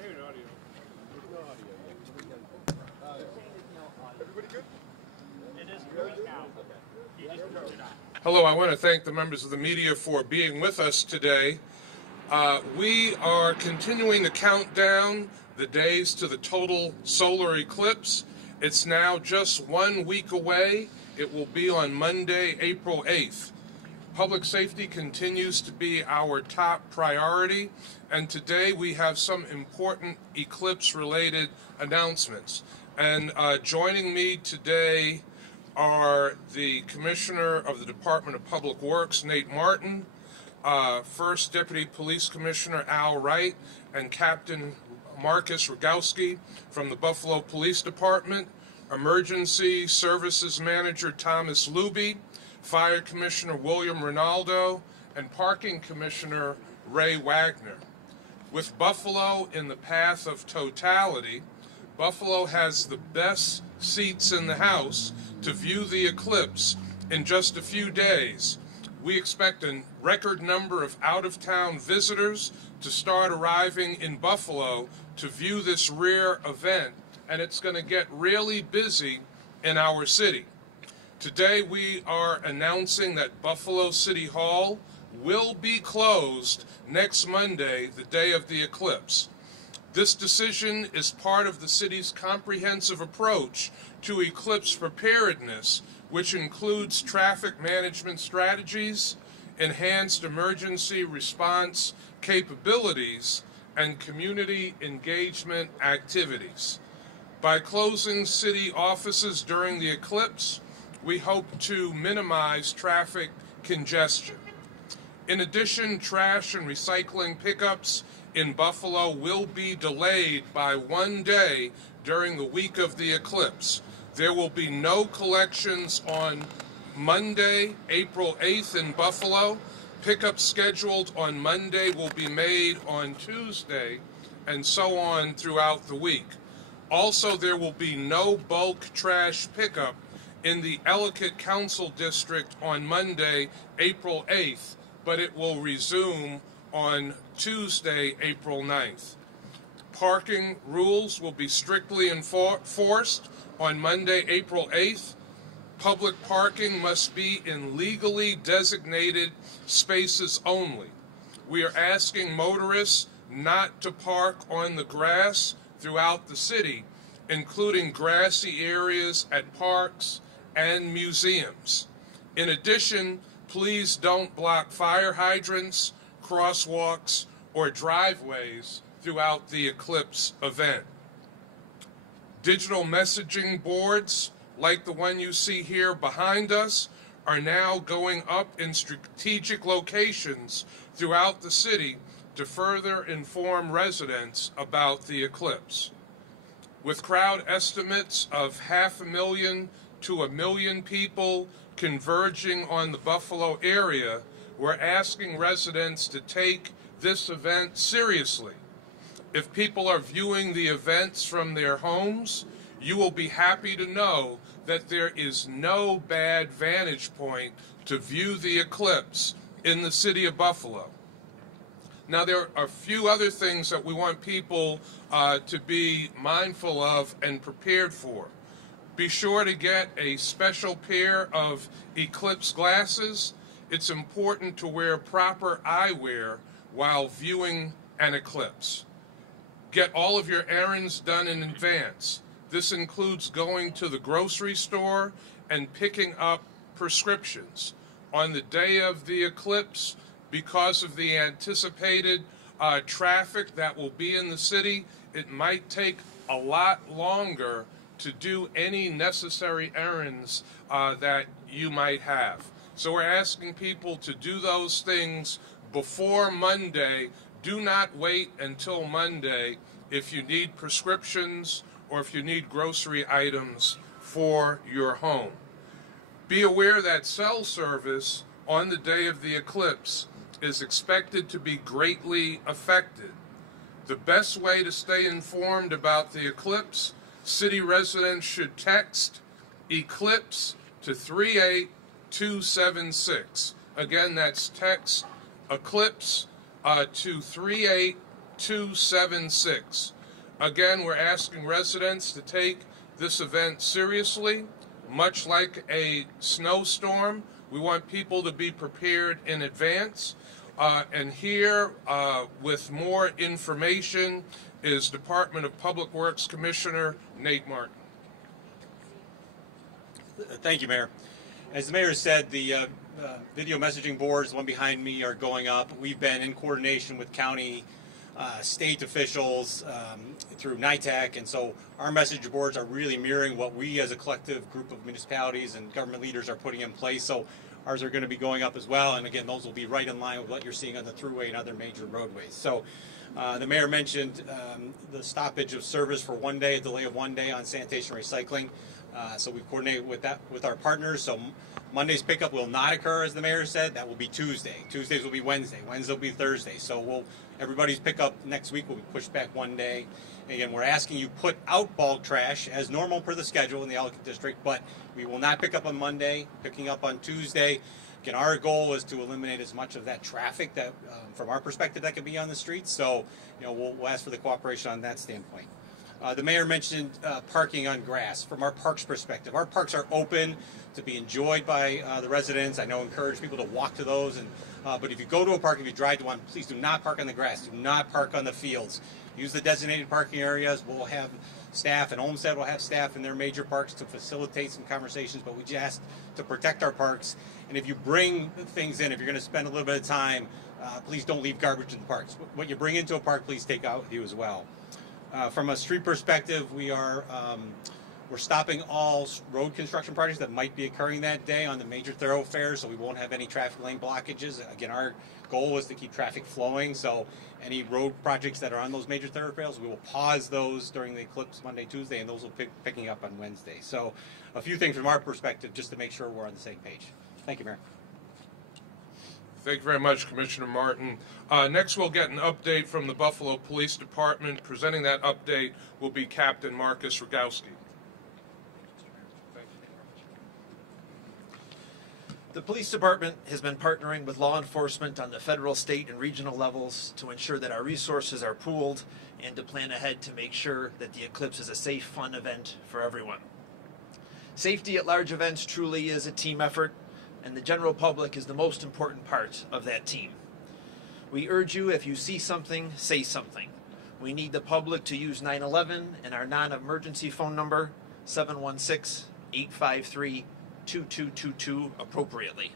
not hearing audio. No audio yet. Everybody good? It is good now. He just turned it on. Hello, I want to thank the members of the media for being with us today. We are continuing to count down the days to the total solar eclipse. It's now just 1 week away. It will be on Monday, April 8th. Public safety continues to be our top priority, and today we have some important eclipse-related announcements. And joining me today are the Commissioner of the Department of Public Works, Nate Martin, First Deputy Police Commissioner Al Wright, and Captain Marcus Rogowski from the Buffalo Police Department, Emergency Services Manager Thomas Luby, Fire Commissioner William Ronaldo, and Parking Commissioner Ray Wagner. With Buffalo in the path of totality, Buffalo has the best seats in the house to view the eclipse in just a few days. We expect a record number of out-of-town visitors to start arriving in Buffalo to view this rare event, and it's going to get really busy in our city. Today we are announcing that Buffalo City Hall will be closed next Monday, the day of the eclipse. This decision is part of the city's comprehensive approach to eclipse preparedness, which includes traffic management strategies, enhanced emergency response capabilities, and community engagement activities. By closing city offices during the eclipse, we hope to minimize traffic congestion. In addition, trash and recycling pickups in Buffalo will be delayed by 1 day during the week of the eclipse. There will be no collections on Monday, April 8th in Buffalo. Pickups scheduled on Monday will be made on Tuesday, and so on throughout the week. Also, there will be no bulk trash pickup in the Ellicott Council District on Monday, April 8th, but it will resume on Tuesday, April 9th. Parking rules will be strictly enforced on Monday, April 8th. Public parking must be in legally designated spaces only. We are asking motorists not to park on the grass throughout the city, including grassy areas at parks and museums. In addition, please don't block fire hydrants, crosswalks, or driveways throughout the eclipse event. Digital messaging boards, like the one you see here behind us, are now going up in strategic locations throughout the city to further inform residents about the eclipse. With crowd estimates of 500,000 to 1 million people converging on the Buffalo area, we're asking residents to take this event seriously. If people are viewing the events from their homes, you will be happy to know that there is no bad vantage point to view the eclipse in the city of Buffalo. Now, there are a few other things that we want people to be mindful of and prepared for. Be sure to get a special pair of eclipse glasses. It's important to wear proper eyewear while viewing an eclipse. Get all of your errands done in advance. This includes going to the grocery store and picking up prescriptions. On the day of the eclipse, because of the anticipated traffic that will be in the city, it might take a lot longer to do any necessary errands that you might have. So we're asking people to do those things before Monday. Do not wait until Monday if you need prescriptions or if you need grocery items for your home. Be aware that cell service on the day of the eclipse is expected to be greatly affected. The best way to stay informed about the eclipse, city residents should text ECLIPSE to 38276. Again, that's text ECLIPSE to 38276. 8276. Again, we're asking residents to take this event seriously. Much like a snowstorm, we want people to be prepared in advance. And here, with more information, is Department of Public Works Commissioner Nate Martin. Thank you, Mayor. As the Mayor said, the video messaging boards, the one behind me, are going up. We've been in coordination with county, state officials through NITAC, and so our message boards are really mirroring what we as a collective group of municipalities and government leaders are putting in place. So ours are going to be going up as well, and again, those will be right in line with what you're seeing on the thruway and other major roadways. So the Mayor mentioned the stoppage of service for one day, a delay of one day on sanitation recycling. So we coordinate with that with our partners. So Monday's pickup will not occur, as the Mayor said. That will be Tuesday. Tuesdays will be Wednesday. Wednesday will be Thursday. So everybody's pickup next week will be pushed back one day. Again, we're asking you put out bulk trash as normal per the schedule in the Ellicott District, but we will not pick up on Monday, picking up on Tuesday. Again, our goal is to eliminate as much of that traffic that, from our perspective, that could be on the streets. So, we'll ask for the cooperation on that standpoint. The Mayor mentioned parking on grass. From our parks perspective, our parks are open to be enjoyed by the residents. I know encourage people to walk to those, but if you go to a park, if you drive to one, please do not park on the grass. Do not park on the fields. Use the designated parking areas. We'll have staff, and Olmsted will have staff in their major parks to facilitate some conversations, but we just ask to protect our parks. And if you bring things in, if you're going to spend a little bit of time, please don't leave garbage in the parks. What you bring into a park, please take out with you as well. From a street perspective, we're stopping all road construction projects that might be occurring that day on the major thoroughfares, so we won't have any traffic lane blockages. Again, our goal is to keep traffic flowing, so any road projects that are on those major thoroughfares, we will pause those during the eclipse Monday, Tuesday, and those will be picking up on Wednesday. So a few things from our perspective just to make sure we're on the same page. Thank you, Mayor. Thank you very much, Commissioner Martin. Next, we'll get an update from the Buffalo Police Department. Presenting that update will be Captain Marcus Rogowski. The police department has been partnering with law enforcement on the federal, state, and regional levels to ensure that our resources are pooled and to plan ahead to make sure that the eclipse is a safe, fun event for everyone. Safety at large events truly is a team effort, and the general public is the most important part of that team. We urge you, if you see something, say something. We need the public to use 911 and our non-emergency phone number, 716-853-2222, appropriately.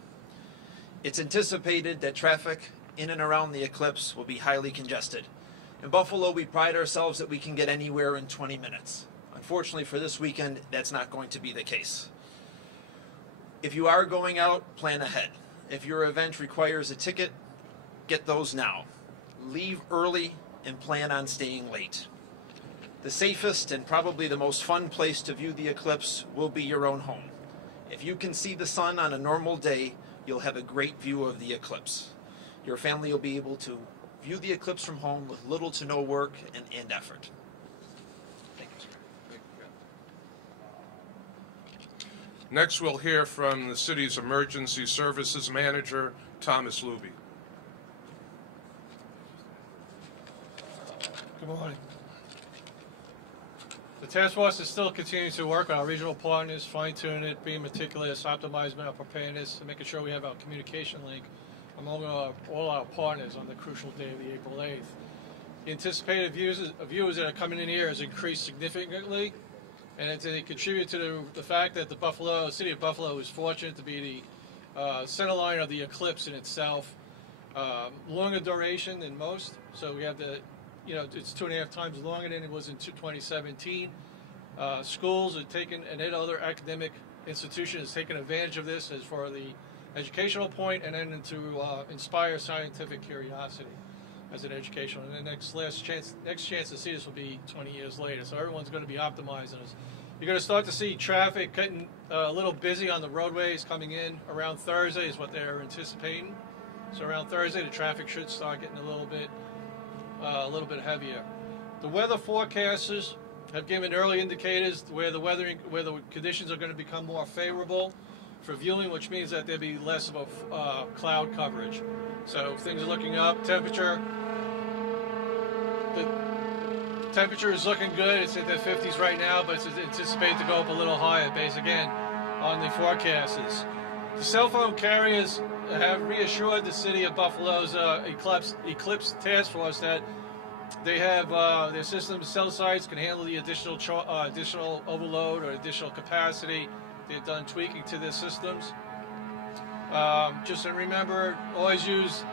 It's anticipated that traffic in and around the eclipse will be highly congested. In Buffalo, we pride ourselves that we can get anywhere in 20 minutes. Unfortunately, for this weekend, that's not going to be the case. If you are going out, plan ahead. If your event requires a ticket, get those now. Leave early and plan on staying late. The safest and probably the most fun place to view the eclipse will be your own home. If you can see the sun on a normal day, you'll have a great view of the eclipse. Your family will be able to view the eclipse from home with little to no work and effort. Thank you, sir. Next, we'll hear from the city's Emergency Services Manager, Thomas Luby. Good morning. The task force is still continuing to work with our regional partners, fine-tune it, being meticulous, optimizing our preparedness, and making sure we have our communication link among all our partners on the crucial day of the April 8th. The anticipated viewers that are coming in here has increased significantly, and they contribute to the fact that the city of Buffalo is fortunate to be the center line of the eclipse in itself. Longer duration than most, so we have it's 2.5 times longer than it was in 2017. Schools are taking, and other academic institutions have taken advantage of this as for the educational point, and then to inspire scientific curiosity as an educational. And the next chance to see this will be 20 years later. So everyone's going to be optimizing this. You're going to start to see traffic getting a little busy on the roadways coming in around Thursday is what they're anticipating. So around Thursday, the traffic should start getting a little bit heavier. The weather forecasters have given early indicators where the conditions are going to become more favorable for viewing, which means that there'll be less of a cloud coverage. So things are looking up. Temperature the temperature is looking good. It's at the 50s right now, but it's anticipated to go up a little higher based again on the forecasts. The cell phone carriers have reassured the city of Buffalo's Eclipse Task Force that they have their systems, cell sites can handle the additional overload or additional capacity. They've done tweaking to their systems. Just remember, always use,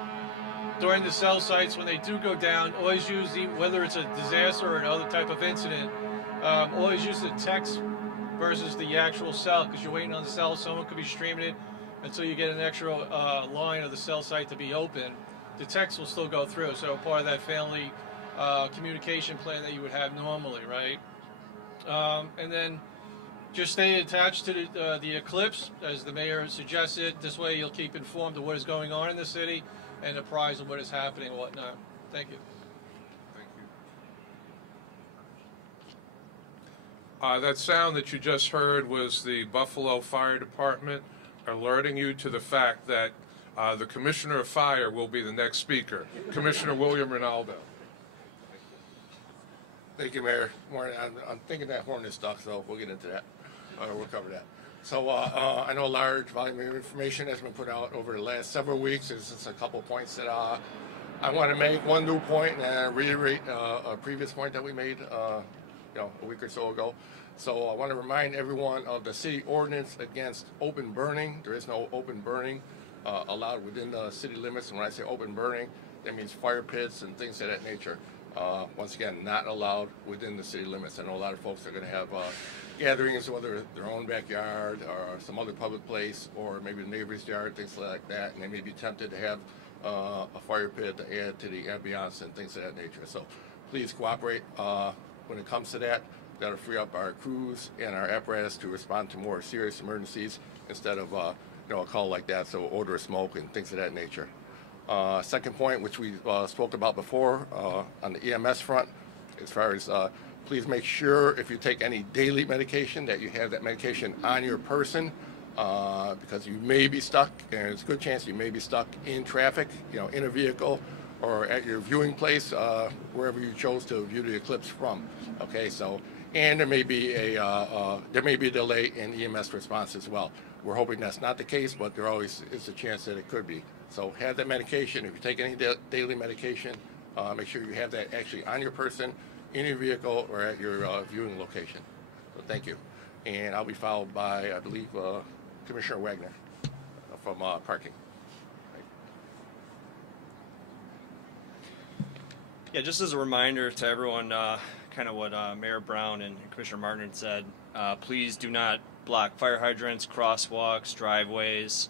during the cell sites, when they do go down, always use, whether it's a disaster or another type of incident, always use the text versus the actual cell, because you're waiting on the cell. Someone could be streaming it until you get an extra line of the cell site to be open. The text will still go through, so part of that family communication plan that you would have normally, right? And then just stay attached to the eclipse, as the mayor suggested. This way you'll keep informed of what is going on in the city and apprised of what is happening and whatnot. Thank you. Thank you. That sound that you just heard was the Buffalo Fire Department alerting you to the fact that the Commissioner of Fire will be the next speaker, Commissioner William Ronaldo. Thank you, Mayor. Morning. I'm thinking that horn is stuck, so we'll get into that. We'll cover that. So I know a large volume of information has been put out over the last several weeks. There's just a couple points that I want to make. One new point and reiterate a previous point that we made a week or so ago. So I want to remind everyone of the city ordinance against open burning. There is no open burning allowed within the city limits. And when I say open burning, that means fire pits and things of that nature. Once again, not allowed within the city limits. I know a lot of folks are going to have gatherings, whether their own backyard or some other public place, or maybe the neighbor's yard, things like that, and they may be tempted to have a fire pit to add to the ambiance and things of that nature. So please cooperate when it comes to that. We've got to free up our crews and our apparatus to respond to more serious emergencies instead of a call like that, so odor of smoke and things of that nature. Second point, which we spoke about before on the EMS front, as far as please make sure if you take any daily medication that you have that medication on your person, because you may be stuck, and it's a good chance you may be stuck in traffic, in a vehicle, or at your viewing place, wherever you chose to view the eclipse from. Okay, so, and there may be a delay in EMS response as well. We're hoping that's not the case, but there always is a chance that it could be. So have that medication. If you take any daily medication, make sure you have that actually on your person, in your vehicle, or at your viewing location. So thank you. And I'll be followed by, I believe, Commissioner Wagner from parking. Yeah, just as a reminder to everyone, kind of what Mayor Brown and Commissioner Martin had said, please do not block fire hydrants, crosswalks, driveways.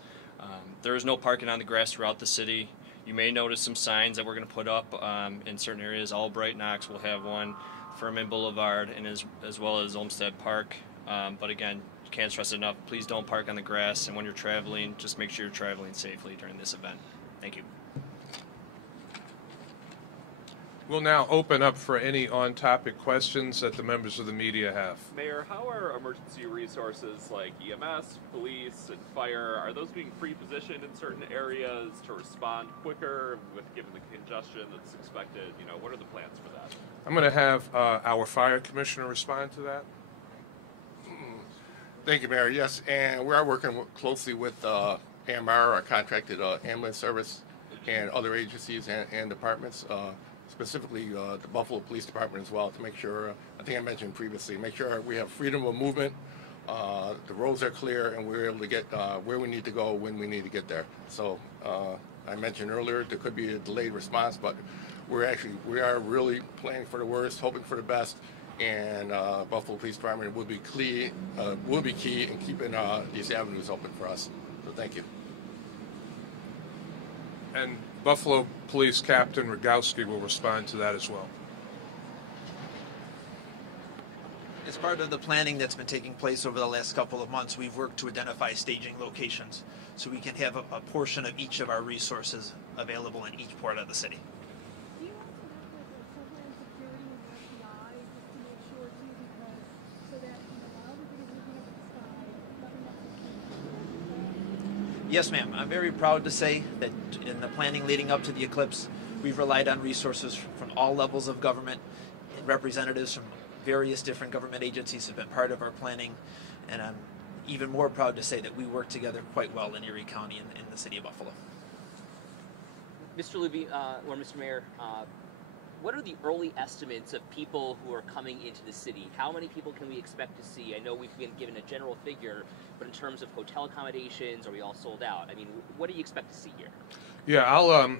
There is no parking on the grass throughout the city. You may notice some signs that we're going to put up in certain areas. Albright Knox will have one, Furman Boulevard, and as well as Olmsted Park. But again, can't stress it enough, please don't park on the grass, and when you're traveling, just make sure you're traveling safely during this event. Thank you. We'll now open up for any on-topic questions that the members of the media have. Mayor, how are emergency resources like EMS, police, and fire, are those being pre-positioned in certain areas to respond quicker given the congestion that's expected? What are the plans for that? I'm going to have our fire commissioner respond to that. Thank you, Mayor. Yes, and we are working closely with AMR, our contracted ambulance service, and other agencies and departments. Specifically the Buffalo Police Department as well, to make sure, I think I mentioned previously, make sure we have freedom of movement, the roads are clear, and we're able to get where we need to go when we need to get there. So I mentioned earlier there could be a delayed response, but we are really planning for the worst, hoping for the best, and Buffalo Police Department will be key in keeping these avenues open for us. So thank you. And Buffalo Police Captain Rogowski will respond to that as well. As part of the planning that's been taking place over the last couple of months, we've worked to identify staging locations so we can have a portion of each of our resources available in each part of the city. Do you also have like a program security with the FBI just to make sure too, because so that while everybody's looking up at the sky, nothing else can. Yes, ma'am. I'm very proud to say that in the planning leading up to the eclipse, We've relied on resources from all levels of government, and representatives from various different government agencies have been part of our planning, and I'm even more proud to say that we work together quite well in Erie County and in the city of Buffalo. Mr. Luby, or Mr. Mayor, what are the early estimates of people who are coming into the city? How many people can we expect to see? I know we've been given a general figure, but in terms of hotel accommodations, are we all sold out? I mean, what do you expect to see here? Yeah, I'll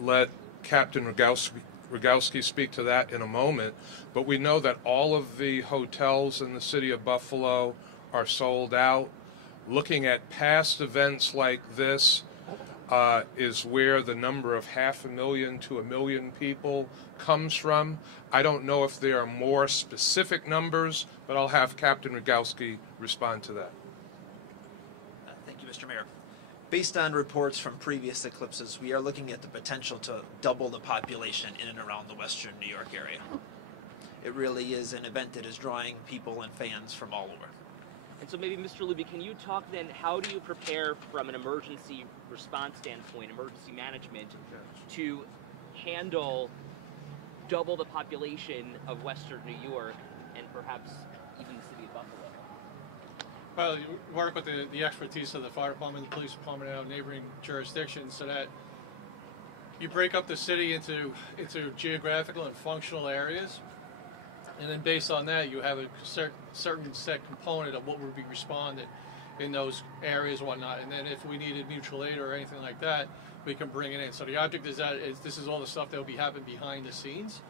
let Captain Rogowski speak to that in a moment, but we know that all of the hotels in the city of Buffalo are sold out. Looking at past events like this is where the number of 500,000 to 1 million people comes from. I don't know if there are more specific numbers, but I'll have Captain Rogowski respond to that. Thank you, Mr. Mayor. Based on reports from previous eclipses, we are looking at the potential to double the population in and around the western New York area. It really is an event that is drawing people and fans from all over. And so maybe, Mr. Luby, can you talk then, how do you prepare from an emergency response standpoint, emergency management, to handle double the population of western New York and perhaps even the city of Buffalo? Well, you work with the expertise of the fire department, the police department, and our neighboring jurisdictions, so that you break up the city into geographical and functional areas, and then based on that, you have a certain set component of what would be responded in those areas and whatnot. And then if we needed mutual aid or anything like that, we can bring it in. So the object is that this is all the stuff that will be happening behind the scenes,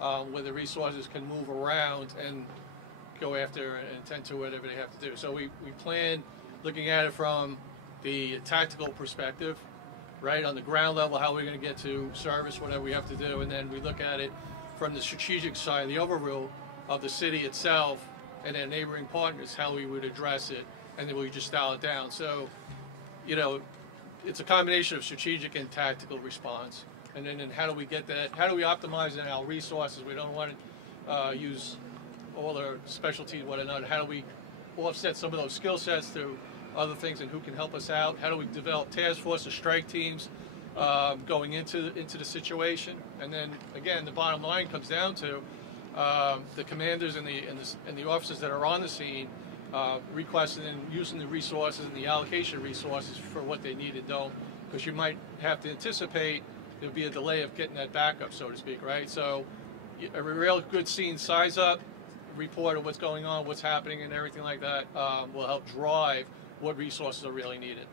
where the resources can move around and go after and attend to whatever they have to do. So we plan looking at it from the tactical perspective, right, on the ground level, how we're going to get to service, whatever we have to do, and then we look at it from the strategic side, the overview of the city itself and their neighboring partners, how we would address it, and then we just dial it down. So, you know, it's a combination of strategic and tactical response. And then how do we get that? How do we optimize in our resources? We don't want to use all our specialties, whatnot. How do we offset some of those skill sets through other things, and who can help us out? How do we develop task force or strike teams going into the situation? And then again, the bottom line comes down to the commanders and the officers that are on the scene requesting and using the resources and the allocation of resources for what they need and don't, because you might have to anticipate there'll be a delay of getting that backup, so to speak, right? So a real good scene size up, report of what's going on, what's happening, and everything like that will help drive what resources are really needed.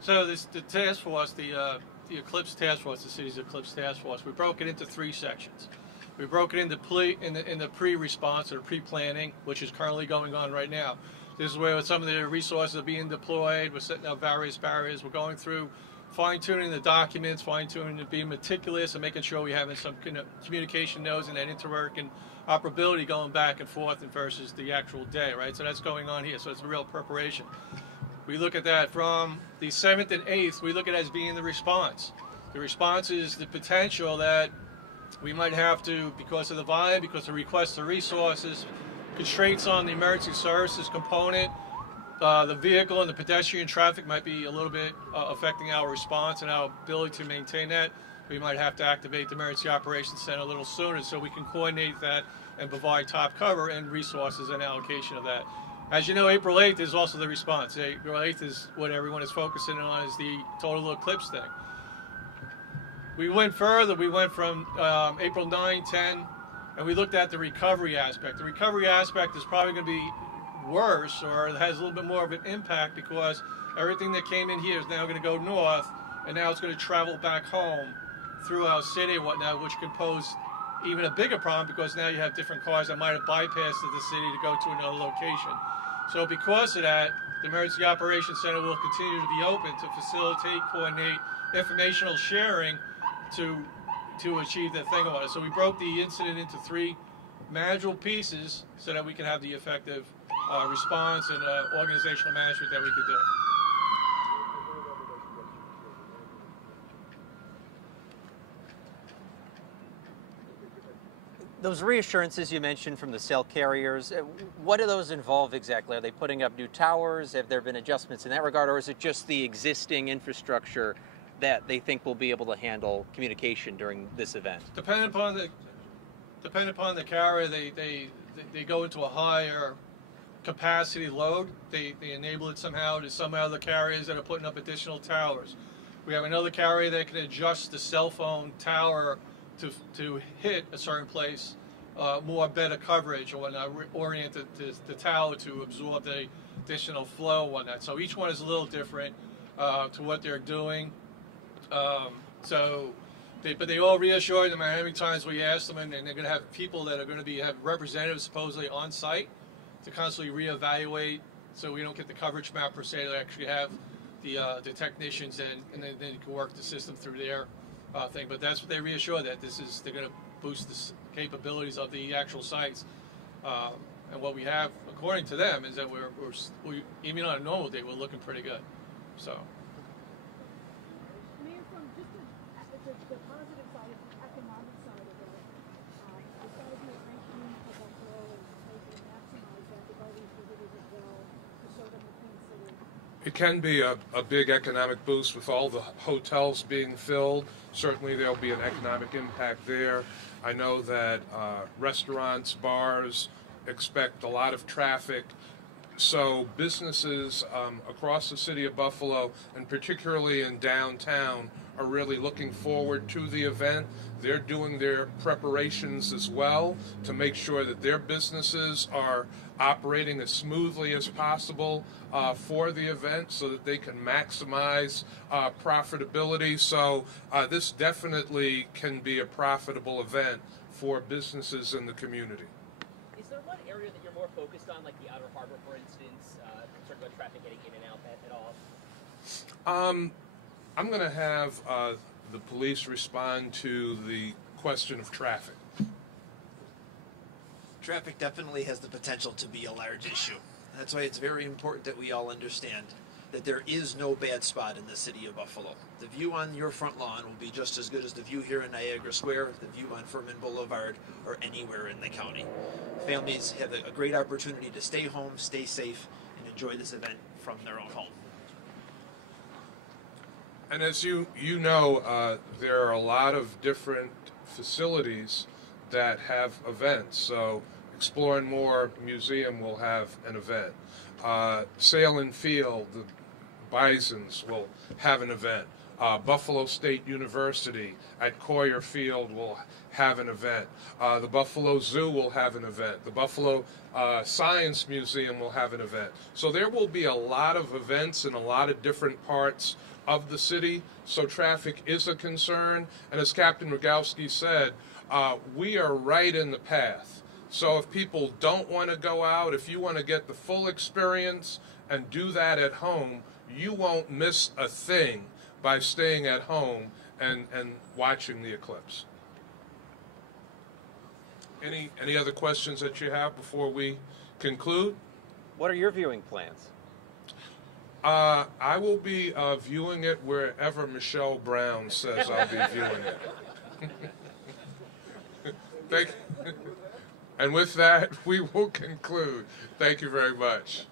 So the task force, the Eclipse Task Force, the city's Eclipse Task Force, we broke it into 3 sections. We broke it into in the pre-response or pre-planning, which is currently going on right now. This is where some of the resources are being deployed. We're setting up various barriers. We're going through fine-tuning the documents, fine-tuning and being meticulous, and making sure we have some communication nodes and that interwork and operability going back and forth and versus the actual day, right? So that's going on here. So it's a real preparation. We look at that from the 7th and 8th, we look at it as being the response. The response is the potential that we might have to, because of the volume, because of requests of resources, constraints on the emergency services component, the vehicle and the pedestrian traffic might be a little bit affecting our response and our ability to maintain that. We might have to activate the Emergency Operations Center a little sooner so we can coordinate that and provide top cover and resources and allocation of that. As you know, April 8th is also the response. April 8th is what everyone is focusing on, is the total eclipse thing. We went further. We went from April 9, 10, and we looked at the recovery aspect. The recovery aspect is probably going to be worse, or it has a little bit more of an impact, because everything that came in here is now going to go north, and now it's going to travel back home through our city and whatnot, which can pose even a bigger problem, because now you have different cars that might have bypassed the city to go to another location. So because of that, the Emergency Operations Center will continue to be open to facilitate, coordinate informational sharing to achieve that thing on it. So we broke the incident into 3 manageable pieces so that we can have the effective response and organizational management that we could do. Those reassurances you mentioned from the cell carriers, what do those involve exactly? Are they putting up new towers? Have there been adjustments in that regard, or is it just the existing infrastructure that they think will be able to handle communication during this event? Depending upon the carrier, they go into a higher capacity load. They enable it somehow. There's some other carriers that are putting up additional towers. We have another carrier that can adjust the cell phone tower to hit a certain place, better coverage, or orient the tower to absorb the additional flow and whatnot. So each one is a little different to what they're doing. But they all reassured them. How many times we asked them, and they're going to have people that are going to have representatives supposedly on site to constantly reevaluate, so we don't get the coverage map per se. They actually have the technicians and then they can work the system through their thing. But that's what they reassure, that they're going to boost the capabilities of the actual sites. And what we have, according to them, is that we even on a normal day, we're looking pretty good. So. Mayor, from just the positive side, the economic side of it, it's got to be a great community for Buffalo and maybe maximize that with all these visitors as well to show them the clean city. It can be a big economic boost with all the hotels being filled. Certainly there'll be an economic impact there. I know that restaurants, bars expect a lot of traffic. So businesses across the city of Buffalo, and particularly in downtown, are really looking forward to the event. They're doing their preparations as well to make sure that their businesses are operating as smoothly as possible for the event so that they can maximize profitability. So this definitely can be a profitable event for businesses in the community. Is there one area that you're more focused on, like the Outer Harbor, for instance, concerned about traffic getting in and out at all? I'm going to have the police respond to the question of traffic. Traffic definitely has the potential to be a large issue. That's why it's very important that we all understand that there is no bad spot in the city of Buffalo. The view on your front lawn will be just as good as the view here in Niagara Square, the view on Furman Boulevard, or anywhere in the county. Families have a great opportunity to stay home, stay safe, and enjoy this event from their own home. And as you know, there are a lot of different facilities that have events. So Explore and More Museum will have an event. Sail and Field, the Bisons will have an event. Buffalo State University at Coyer Field will have an event. The Buffalo Zoo will have an event. The Buffalo Science Museum will have an event. So there will be a lot of events in a lot of different parts of the city, so traffic is a concern. And as Captain Rogowski said, we are right in the path. So if people don't want to go out, if you want to get the full experience and do that at home, you won't miss a thing by staying at home and watching the eclipse. Any other questions that you have before we conclude? What are your viewing plans? I will be viewing it wherever Michelle Brown says I'll be viewing it. And with that, we will conclude. Thank you very much.